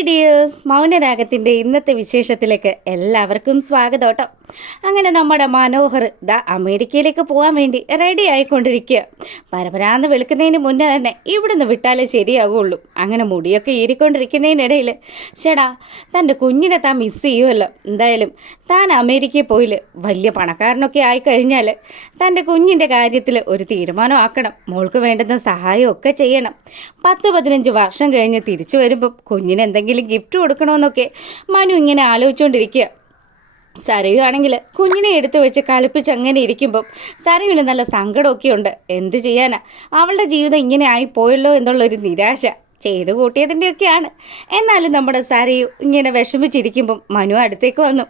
Hi dears മൗനരാഗത്തിന്റെ ഇന്നത്തെ വിശേഷത്തിലേക്ക് എല്ലാവർക്കും സ്വാഗതം കേട്ടോ അങ്ങനെ നമ്മുടെ മനോഹർ ദ അമേരിക്കയിലേക്ക് പോകാൻ വേണ്ടി റെഡി ആയിക്കൊണ്ടിരിക്കുക. പരപരാന്ന് വിളിക്കുന്നതിന് മുന്നേ തന്നെ ഇവിടുന്ന് വിട്ടാലേ ശരിയാകുള്ളൂ അങ്ങനെ മുടിയൊക്കെ ഈരിക്കൊണ്ടിരിക്കുന്നതിനിടയിൽ ചേടാ തന്റെ കുഞ്ഞിനെ താൻ മിസ് ചെയ്യുമല്ലോ എന്തായാലും താൻ അമേരിക്കയിൽ പോയിൽ വലിയ പണക്കാരനൊക്കെ ആയിക്കഴിഞ്ഞാൽ തന്റെ കുഞ്ഞിന്റെ കാര്യത്തിൽ ഒരു തീരുമാനമാക്കണം. മോൾക്ക് വേണ്ടുന്ന സഹായമൊക്കെ ചെയ്യണം. പത്ത് പതിനഞ്ച് വർഷം കഴിഞ്ഞ് തിരിച്ചു വരുമ്പം കുഞ്ഞിന് എന്തെങ്കിലും ഗിഫ്റ്റ് കൊടുക്കണമെന്നൊക്കെ മനു ഇങ്ങനെ ആലോചിച്ചുകൊണ്ടിരിക്കുക സരയുവാണെങ്കിൽ കുഞ്ഞിനെ എടുത്തു വെച്ച് കളിപ്പിച്ച് അങ്ങനെ ഇരിക്കുമ്പം സരയുവിന് നല്ല സങ്കടമൊക്കെ ഉണ്ട് എന്ത് ചെയ്യാനാ? അവളുടെ ജീവിതം ഇങ്ങനെ ആയി പോയല്ലോ എന്നുള്ളൊരു നിരാശ. ചെയ്തു കൂട്ടിയതിന്റെയൊക്കെയാണ്. എന്നാലും നമ്മുടെ സാരി ഇങ്ങനെ വിഷമിച്ചിരിക്കുമ്പം മനു അടുത്തേക്ക് വന്നു.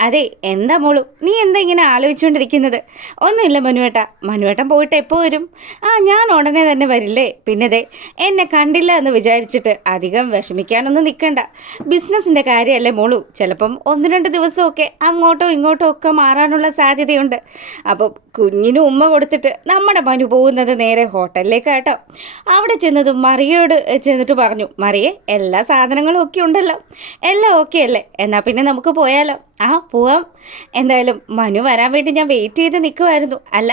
അതെ എന്താ മോളു? നീ എന്താ ഇങ്ങനെ ആലോചിച്ചുകൊണ്ടിരിക്കുന്നത്? ഒന്നുമില്ല മനുവേട്ട. മനുവേട്ടൻ പോയിട്ട് എപ്പോൾ വരും? ആ ഞാൻ ഉടനെ തന്നെ വരില്ലേ. പിന്നെ ദേ എന്നെ കണ്ടില്ല എന്ന് വിചാരിച്ചിട്ട് അധികം വിഷമിക്കാനൊന്നും നിൽക്കണ്ട ബിസിനസ്സിന്റെ കാര്യമല്ലേ മോളു? ചിലപ്പം ഒന്ന് രണ്ട് ദിവസമൊക്കെ അങ്ങോട്ടോ ഇങ്ങോട്ടോ ഒക്കെ മാറാനുള്ള സാധ്യതയുണ്ട്. അപ്പം കുഞ്ഞിന് ഉമ്മ കൊടുത്തിട്ട് നമ്മുടെ മനു പോകുന്നത് നേരെ ഹോട്ടലിലേക്ക് കേട്ടോ അവിടെ ചെന്നതും മറിയോട് ചെന്നിട്ട് പറഞ്ഞു മറിയെ എല്ലാ സാധനങ്ങളും ഒക്കെ ഉണ്ടല്ലോ. എല്ലാം ഓക്കെ അല്ലേ? എന്നാൽ പിന്നെ നമുക്ക് പോയാലോ? ആ പോവാം. എന്തായാലും മനു വരാൻ വേണ്ടി ഞാൻ വെയിറ്റ് ചെയ്ത് നിൽക്കുമായിരുന്നു അല്ല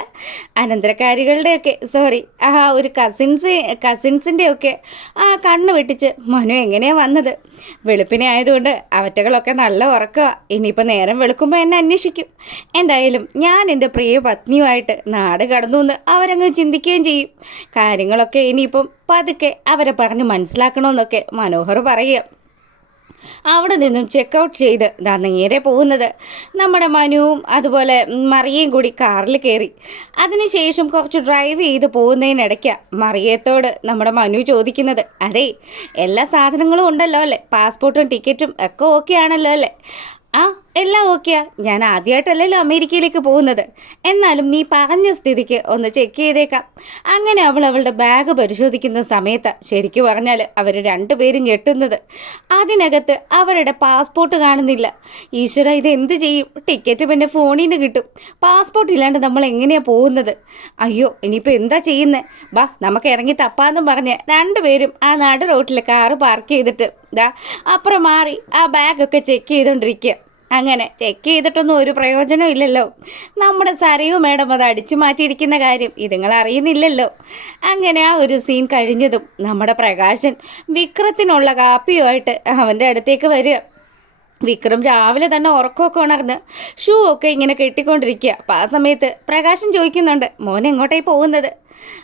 അനന്തരക്കാരികളുടെയൊക്കെ സോറി ആ ഒരു കസിൻസ് കസിൻസിന്റെയൊക്കെ ആ കണ്ണ് വെട്ടിച്ച് മനു എങ്ങനെയാണ് വന്നത്? വെളുപ്പിനെ ആയതുകൊണ്ട് അവറ്റകളൊക്കെ നല്ല ഉറക്കുക ഇനിയിപ്പോൾ നേരം വെളുക്കുമ്പോൾ എന്നെ അന്വേഷിക്കും. എന്തായാലും ഞാൻ എന്റെ പ്രിയ പത്നിയുമായിട്ട് നാട് കടന്നു എന്ന് അവരങ്ങ് ചിന്തിക്കുകയും ചെയ്യും. കാര്യങ്ങളൊക്കെ ഇനിയിപ്പം പതുക്കെ അവരെ പറഞ്ഞ് മനസ്സിലാക്കണമെന്നൊക്കെ മനോഹർ പറയുക. അവിടെ നിന്നും ചെക്കൗട്ട് ചെയ്ത് ദാ നേരെ പോകുന്നത്. നമ്മുടെ മനുവും അതുപോലെ മറിയയും കൂടി കാറിൽ കയറി. അതിനുശേഷം കുറച്ച് ഡ്രൈവ് ചെയ്ത് പോകുന്നതിനിടയ്ക്ക് മറിയത്തോട് നമ്മുടെ മനു ചോദിക്കുന്നത് അതെ എല്ലാ സാധനങ്ങളും ഉണ്ടല്ലോ അല്ലേ? പാസ്പോർട്ടും ടിക്കറ്റും ഒക്കെ ഓക്കെ ആണല്ലോ അല്ലേ? ആ എല്ലാം ഓക്കെയാ. ഞാൻ ആദ്യമായിട്ടല്ലല്ലോ അമേരിക്കയിലേക്ക് പോകുന്നത്. എന്നാലും നീ പറഞ്ഞ സ്ഥിതിക്ക് ഒന്ന് ചെക്ക് ചെയ്തേക്കാം. അങ്ങനെ അവൾ അവളുടെ ബാഗ് പരിശോധിക്കുന്ന സമയത്ത് ശരിക്കും പറഞ്ഞാൽ അവർ രണ്ടുപേരും ഞെട്ടുന്നത്. അതിനകത്ത് അവരുടെ പാസ്പോർട്ട് കാണുന്നില്ല. ഈശ്വര ഇത് എന്ത് ചെയ്യും? ടിക്കറ്റ് പിന്നെ ഫോണിൽ നിന്ന് കിട്ടും. പാസ്പോർട്ട് ഇല്ലാണ്ട് നമ്മൾ എങ്ങനെയാണ് പോകുന്നത്? അയ്യോ ഇനിയിപ്പോൾ എന്താ ചെയ്യുന്നത് വാ നമുക്ക് ഇറങ്ങി തപ്പാന്നും പറഞ്ഞ് രണ്ടുപേരും ആ നാട് റോട്ടിൽ കാറ് പാർക്ക് ചെയ്തിട്ട് ദാ അപ്പുറം മാറി ആ ബാഗൊക്കെ ചെക്ക് ചെയ്തുകൊണ്ടിരിക്കുക അങ്ങനെ ചെക്ക് ചെയ്തിട്ടൊന്നും ഒരു പ്രയോജനം ഇല്ലല്ലോ. നമ്മുടെ സരയു മേഡം അത് അടിച്ചു മാറ്റിയിരിക്കുന്ന കാര്യം ഇതുങ്ങൾ അറിയുന്നില്ലല്ലോ. അങ്ങനെ ആ ഒരു സീൻ കഴിഞ്ഞതും നമ്മുടെ പ്രകാശൻ വിക്രത്തിനുള്ള കാപ്പിയുമായിട്ട് അവന്റെ അടുത്തേക്ക് വരിക. വിക്രം രാവിലെ തന്നെ ഉറക്കമൊക്കെ ഉണർന്ന് ഷൂ ഒക്കെ ഇങ്ങനെ കെട്ടിക്കൊണ്ടിരിക്കുക. അപ്പം ആ സമയത്ത് പ്രകാശൻ ചോദിക്കുന്നുണ്ട് മോൻ എങ്ങോട്ടായി പോകുന്നത്?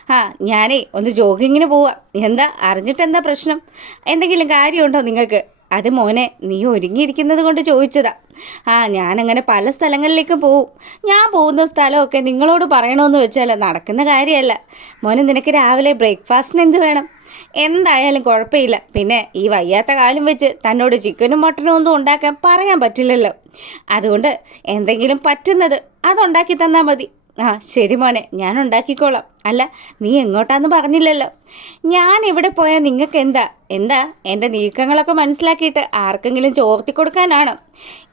ആ ഞാനേ ഒന്ന് ജോഗിങ്ങിന് പോവാം. എന്താ അറിഞ്ഞിട്ട് എന്താ പ്രശ്നം? എന്തെങ്കിലും കാര്യമുണ്ടോ നിങ്ങൾക്ക്? അത് മോനെ നീ ഒരുങ്ങിയിരിക്കുന്നത് കൊണ്ട് ചോദിച്ചതാ. ആ ഞാനങ്ങനെ പല സ്ഥലങ്ങളിലേക്ക് പോവും. ഞാൻ പോകുന്ന സ്ഥലമൊക്കെ നിങ്ങളോട് പറയണമെന്ന് വെച്ചാൽ നടക്കുന്ന കാര്യമല്ല. മോനെ നിനക്ക് രാവിലെ ബ്രേക്ക്ഫാസ്റ്റിന് എന്ത് വേണം? എന്തായാലും കുഴപ്പമില്ല. പിന്നെ ഈ വയ്യാത്ത കാലം വെച്ച് തന്നോട് ചിക്കനും മട്ടനും ഒന്നും ഉണ്ടാക്കാൻ പറയാൻ പറ്റില്ലല്ലോ. അതുകൊണ്ട് എന്തെങ്കിലും പറ്റുന്നത് അതുണ്ടാക്കി തന്നാൽ മതി. ആ ശരി മോനെ ഞാൻ ഉണ്ടാക്കിക്കോളാം. അല്ല നീ എങ്ങോട്ടാന്ന് പറഞ്ഞില്ലല്ലോ. ഞാൻ ഇവിടെ പോയാൽ നിങ്ങൾക്ക് എന്താ? എന്താ? എന്റെ നീക്കങ്ങളൊക്കെ മനസ്സിലാക്കിയിട്ട് ആർക്കെങ്കിലും ചോർത്തി കൊടുക്കാനാണോ?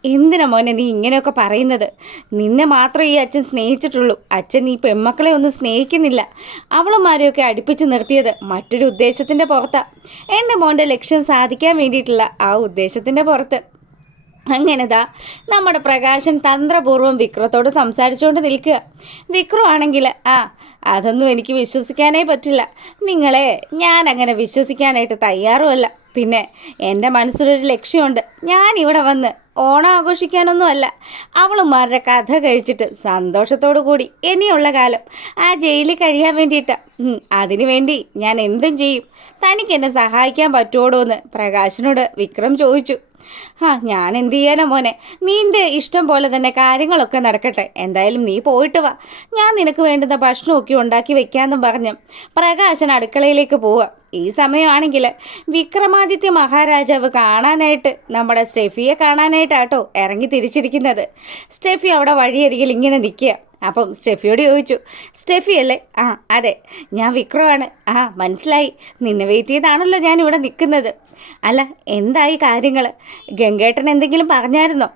എന്തിനാ മോനെ നീ ഇങ്ങനെയൊക്കെ പറയുന്നത്? നിന്നെ മാത്രമേ ഈ അച്ഛൻ സ്നേഹിച്ചിട്ടുള്ളൂ. അച്ഛൻ ഈ പെൺമക്കളെ ഒന്നും സ്നേഹിക്കുന്നില്ല. അവളുമാരെയൊക്കെ അടുപ്പിച്ച് നിർത്തിയത് മറ്റൊരു ഉദ്ദേശത്തിന്റെ പുറത്താണ് എന്റെ മോന്റെ ലക്ഷ്യം സാധിക്കാൻ വേണ്ടിയിട്ടുള്ള ആ ഉദ്ദേശത്തിന്റെ പുറത്ത്. അങ്ങനെതാ നമ്മുടെ പ്രകാശൻ തന്ത്രപൂർവം വിക്രത്തോട് സംസാരിച്ചുകൊണ്ട് നിൽക്കുക. വിക്രം ആണെങ്കിൽ ആ അതൊന്നും എനിക്ക് വിശ്വസിക്കാനേ പറ്റില്ല. നിങ്ങളെ ഞാൻ അങ്ങനെ വിശ്വസിക്കാനായിട്ട് തയ്യാറുമല്ല. പിന്നെ എന്റെ മനസ്സിലൊരു ലക്ഷ്യമുണ്ട്. ഞാൻ ഇവിടെ വന്ന് ഓണം ആഘോഷിക്കാനൊന്നുമല്ല അവളുമാരുടെ കഥ കഴിച്ചിട്ട് സന്തോഷത്തോടു കൂടി ഇനിയുള്ള കാലം ആ ജയിലിൽ കഴിയാൻ വേണ്ടിയിട്ടാണ് അതിനു വേണ്ടി ഞാൻ എന്തും ചെയ്യും. തനിക്ക് എന്നെ സഹായിക്കാൻ പറ്റുമോടോ എന്ന് പ്രകാശിനോട് വിക്രം ചോദിച്ചു. ആ ഞാൻ എന്ത് ചെയ്യാനാ മോനെ? നീന്റെ ഇഷ്ടം പോലെ തന്നെ കാര്യങ്ങളൊക്കെ നടക്കട്ടെ. എന്തായാലും നീ പോയിട്ട് വാ. ഞാൻ നിനക്ക് വേണ്ടുന്ന ഭക്ഷണമൊക്കെ ഉണ്ടാക്കി വെക്കാമെന്നും പറഞ്ഞു പ്രകാശൻ അടുക്കളയിലേക്ക് പോവുക. ഈ സമയമാണെങ്കിൽ വിക്രമാദിത്യ മഹാരാജാവ് കാണാനായിട്ട് നമ്മുടെ സ്റ്റെഫിയെ കാണാനായിട്ടാട്ടോ ഇറങ്ങി തിരിച്ചിരിക്കുന്നത്. സ്റ്റെഫി അവിടെ വഴിയരികിൽ ഇങ്ങനെ നിൽക്കുക. അപ്പം സ്റ്റെഫിയോട് ചോദിച്ചു സ്റ്റെഫി അല്ലേ? ആ അതെ. ഞാൻ വിക്രമാണ്. ആ മനസ്സിലായി. നിന്നെ വെയിറ്റ് ചെയ്താണല്ലോ ഞാൻ ഇവിടെ നിൽക്കുന്നത്. അല്ല എന്തായി കാര്യങ്ങൾ ഗംഗേട്ടൻ എന്തെങ്കിലും പറഞ്ഞായിരുന്നോ?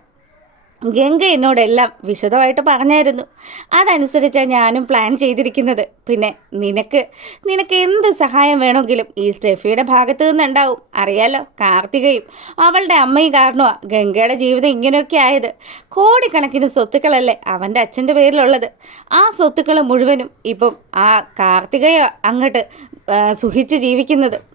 ഗംഗ എന്നോടെല്ലാം വിശദമായിട്ട് പറഞ്ഞായിരുന്നു. അതനുസരിച്ചാണ് ഞാനും പ്ലാൻ ചെയ്തിരിക്കുന്നത്. പിന്നെ നിനക്ക് നിനക്ക് എന്ത് സഹായം വേണമെങ്കിലും ഈ സ്റ്റെഫിയുടെ ഭാഗത്തു നിന്നുണ്ടാവും. അറിയാലോ കാർത്തികയും അവളുടെ അമ്മയും കാരണമാണ് ഗംഗയുടെ ജീവിതം ഇങ്ങനെയൊക്കെ ആയത്. കോടിക്കണക്കിന് സ്വത്തുക്കളല്ലേ അവന്റെ അച്ഛന്റെ പേരിലുള്ളത്. ആ സ്വത്തുക്കൾ മുഴുവനും ഇപ്പം ആ കാർത്തികയോ അങ്ങോട്ട് സുഖിച്ച് ജീവിക്കുന്നത്.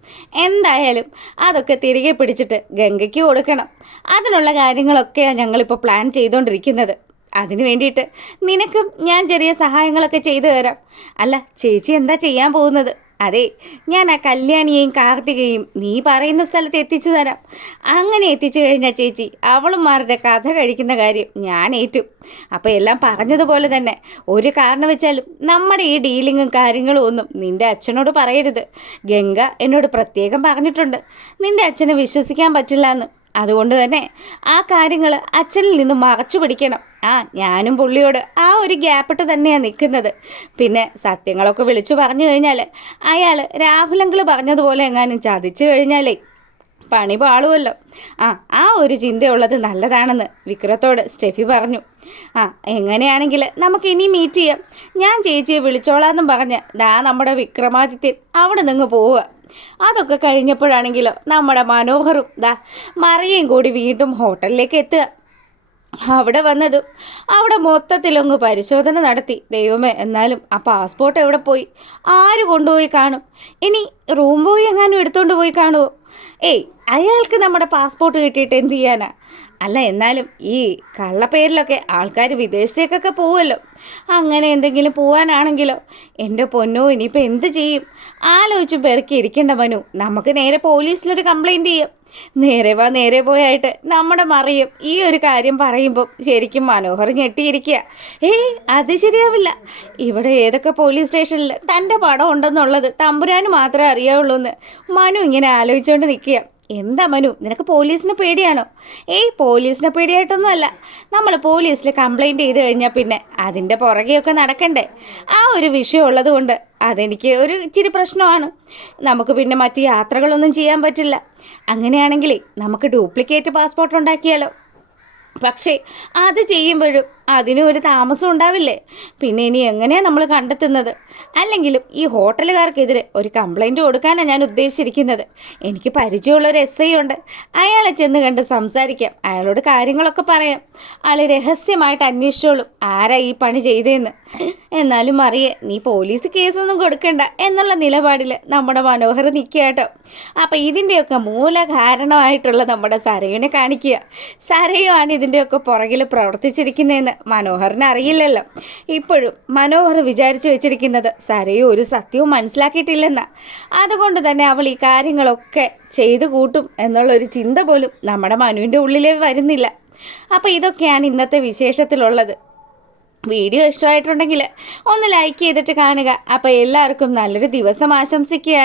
എന്തായാലും അതൊക്കെ തിരികെ പിടിച്ചിട്ട് ഗംഗയ്ക്ക് കൊടുക്കണം. അതിനുള്ള കാര്യങ്ങളൊക്കെയാണ് ഞങ്ങളിപ്പോൾ പ്ലാൻ ചെയ്തുകൊണ്ടിരിക്കുന്നത് അതിന് വേണ്ടിയിട്ട് നിനക്കും ഞാൻ ചെറിയ സഹായങ്ങളൊക്കെ ചെയ്തു തരാം. അല്ല ചേച്ചി എന്താ ചെയ്യാൻ പോകുന്നത്? അതെ ഞാൻ ആ കല്യാണിയെയും കാർത്തികയും നീ പറയുന്ന സ്ഥലത്ത് എത്തിച്ചു തരാം. അങ്ങനെ എത്തിച്ചു കഴിഞ്ഞാൽ ചേച്ചി അവളുമാരുടെ കഥ കഴിക്കുന്ന കാര്യം ഞാൻ ഏറ്റു. അപ്പോൾ എല്ലാം പറഞ്ഞതുപോലെ തന്നെ ഒരു കാരണം വെച്ചാലും നമ്മുടെ ഈ ഡീലിങ്ങും കാര്യങ്ങളും ഒന്നും നിന്റെ അച്ഛനോട് പറയരുത്. ഗംഗ എന്നോട് പ്രത്യേകം പറഞ്ഞിട്ടുണ്ട്. നിന്റെ അച്ഛനെ വിശ്വസിക്കാൻ പറ്റില്ല എന്ന് അതുകൊണ്ട് തന്നെ ആ കാര്യങ്ങൾ അച്ഛനിൽ നിന്ന് മറച്ചു പിടിക്കണം. ആ ഞാനും പുള്ളിയോട് ആ ഒരു ഗ്യാപ്പിട്ട് തന്നെയാണ് നിൽക്കുന്നത്. പിന്നെ സത്യങ്ങളൊക്കെ വിളിച്ചു പറഞ്ഞു കഴിഞ്ഞാൽ അയാൾ രാഹുലങ്കിൾ പറഞ്ഞതുപോലെ എങ്ങാനും ചതിച്ചു കഴിഞ്ഞാലേ പണി പാളുമല്ലോ ആ ആ ഒരു ചിന്തയുള്ളത് നല്ലതാണെന്ന് വിക്രത്തോട് സ്റ്റെഫി പറഞ്ഞു. ആ എങ്ങനെയാണെങ്കിൽ നമുക്ക് ഇനി മീറ്റ് ചെയ്യാം. ഞാൻ ചേച്ചിയെ വിളിച്ചോളാമെന്നും പറഞ്ഞ് ദാ നമ്മുടെ വിക്രമാദിത്യൻ അവിടെ നിന്ന് പോവുക. അതൊക്കെ കഴിഞ്ഞപ്പോഴാണെങ്കിലോ നമ്മുടെ മനോഹറും ദാ മറിയയും കൂടി വീണ്ടും ഹോട്ടലിലേക്ക് എത്തുക. അവിടെ വന്നതും അവിടെ മൊത്തത്തിലൊന്ന് പരിശോധന നടത്തി. ദൈവമേ എന്നാലും ആ പാസ്പോർട്ട് എവിടെ പോയി? ആര് കൊണ്ടുപോയി കാണും? ഇനി റൂം പോയി എങ്ങാനും എടുത്തുകൊണ്ട് പോയി കാണുമോ ഏയ് അയാൾക്ക് നമ്മുടെ പാസ്പോർട്ട് കിട്ടിയിട്ട് എന്ത് ചെയ്യാനാ? അല്ല എന്നാലും ഈ കള്ളപ്പേരിലൊക്കെ ആൾക്കാർ വിദേശത്തേക്കൊക്കെ പോവുമല്ലോ. അങ്ങനെ എന്തെങ്കിലും പോവാനാണെങ്കിലോ? എന്റെ പൊന്നോ ഇനിയിപ്പോൾ എന്ത് ചെയ്യും? ആലോചിച്ചും പെറുക്കി ഇരിക്കേണ്ട മനു. നമുക്ക് നേരെ പോലീസിലൊരു കംപ്ലൈന്റ് ചെയ്യാം. നേരെ വാ നേരെ പോയായിട്ട് നമ്മുടെ മറിയും ഈ ഒരു കാര്യം പറയുമ്പോൾ ശരിക്കും മനോഹർ ഞെട്ടിയിരിക്കുക ഏയ് അത് ശരിയാവില്ല. ഇവിടെ ഏതൊക്കെ പോലീസ് സ്റ്റേഷനിൽ തന്റെ പടം ഉണ്ടെന്നുള്ളത് തമ്പുരാന് മാത്രമേ അറിയാവുള്ളൂ എന്ന് മനു ഇങ്ങനെ ആലോചിച്ചുകൊണ്ട് നിൽക്കുക എന്താ മനു നിനക്ക് പോലീസിനെ പേടിയാണോ? ഏയ് പോലീസിനെ പേടിയായിട്ടൊന്നും അല്ല നമ്മൾ പോലീസിൽ കംപ്ലൈന്റ് ചെയ്ത് കഴിഞ്ഞാൽ പിന്നെ അതിന്റെ പുറകെയൊക്കെ നടക്കണ്ടേ? ആ ഒരു വിഷയം ഉള്ളതുകൊണ്ട് അതെനിക്ക് ഒരു ഇച്ചിരി പ്രശ്നമാണ്. നമുക്ക് പിന്നെ മറ്റ് യാത്രകളൊന്നും ചെയ്യാൻ പറ്റില്ല. അങ്ങനെയാണെങ്കിൽ നമുക്ക് ഡ്യൂപ്ലിക്കേറ്റ് പാസ്പോർട്ട് ഉണ്ടാക്കിയാലോ? പക്ഷേ അത് ചെയ്യുമ്പോഴും അതിനും ഒരു താമസം ഉണ്ടാവില്ലേ? പിന്നെ ഇനി എങ്ങനെയാണ് നമ്മൾ കണ്ടെത്തുന്നത്? അല്ലെങ്കിലും ഈ ഹോട്ടലുകാർക്കെതിരെ ഒരു കംപ്ലൈന്റ് കൊടുക്കാനാണ് ഞാൻ ഉദ്ദേശിച്ചിരിക്കുന്നത്. എനിക്ക് പരിചയമുള്ള ഒരു എസ് ഐ ഉണ്ട്. അയാളെ ചെന്ന് കണ്ട് സംസാരിക്കാം. അയാളോട് കാര്യങ്ങളൊക്കെ പറയാം. ആൾ രഹസ്യമായിട്ട് അന്വേഷിച്ചോളും. ആരാ ഈ പണി ചെയ്തതെന്ന് എന്നാലും അറിയേ നീ പോലീസ് കേസൊന്നും കൊടുക്കണ്ട എന്നുള്ള നിലപാടിൽ നമ്മുടെ മനോഹർ നിൽക്കുക കേട്ടോ. അപ്പം ഇതിന്റെയൊക്കെ മൂല കാരണമായിട്ടുള്ള നമ്മുടെ സരയുനെ കാണിക്കുക. സരയുമാണ് ഇതിന്റെയൊക്കെ പുറകിൽ പ്രവർത്തിച്ചിരിക്കുന്നതെന്ന് മനോഹറിന് അറിയില്ലല്ലോ. ഇപ്പോഴും മനോഹർ വിചാരിച്ചു വെച്ചിരിക്കുന്നത് സരയു ഒരു സത്യവും മനസ്സിലാക്കിയിട്ടില്ലെന്ന്. അതുകൊണ്ട് തന്നെ അവൾ ഈ കാര്യങ്ങളൊക്കെ ചെയ്തു കൂട്ടും എന്നുള്ളൊരു ചിന്ത പോലും നമ്മുടെ മനുവിന്റെ ഉള്ളിലേ വരുന്നില്ല. അപ്പോൾ ഇതൊക്കെയാണ് ഇന്നത്തെ വിശേഷത്തിലുള്ളത്. വീഡിയോ ഇഷ്ടമായിട്ടുണ്ടെങ്കിൽ ഒന്ന് ലൈക്ക് ചെയ്തിട്ട് കാണുക. അപ്പോൾ എല്ലാവർക്കും നല്ലൊരു ദിവസം ആശംസിക്കുകയാണ്.